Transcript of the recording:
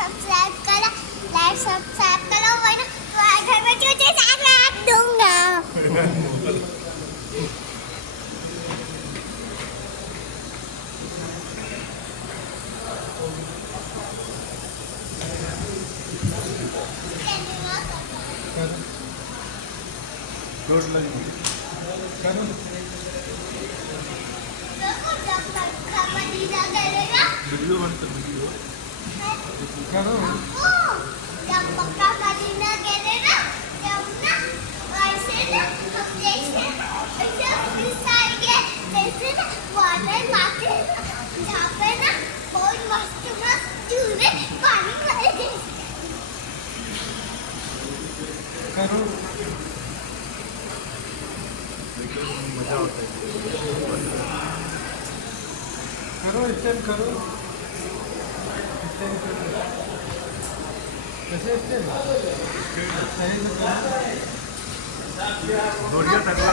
सब्सक्राइब करो, like subscribe करो वरना तुम्हारे घर में तुझे चाकलेट दूंगा। रोड लगी करो देखो जब तक खाना नहीं करेगा वीडियो बनता वीडियो करो जब पक्का पानी ना करेगा जब ना वैसे ना हम जैसे ऐसे फिसल के जैसे ना वाटर मारते हैं ना जहाँ पे ना बहुत मस्त मस्त चूहे पानी भरे करो मजा आता है करो स्टैंड करो स्टैंड करो कैसे स्टैंड सही से करो बढ़िया टकला